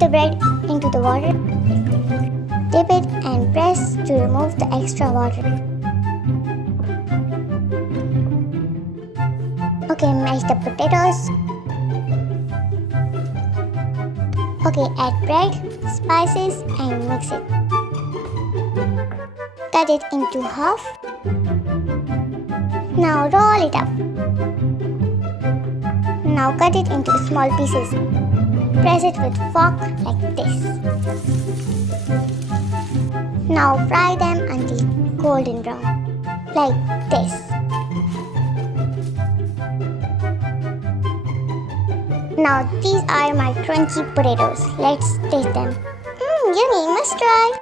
the bread into the water. Dip it and press to remove the extra water. Okay, mash the potatoes. Okay, add bread, spices and mix it. Cut it into half. Now roll it up. Now cut it into small pieces. Press it with fork like this. Now fry them until golden brown, like this. Now these are my crunchy potatoes. Let's taste them. Yummy, must try.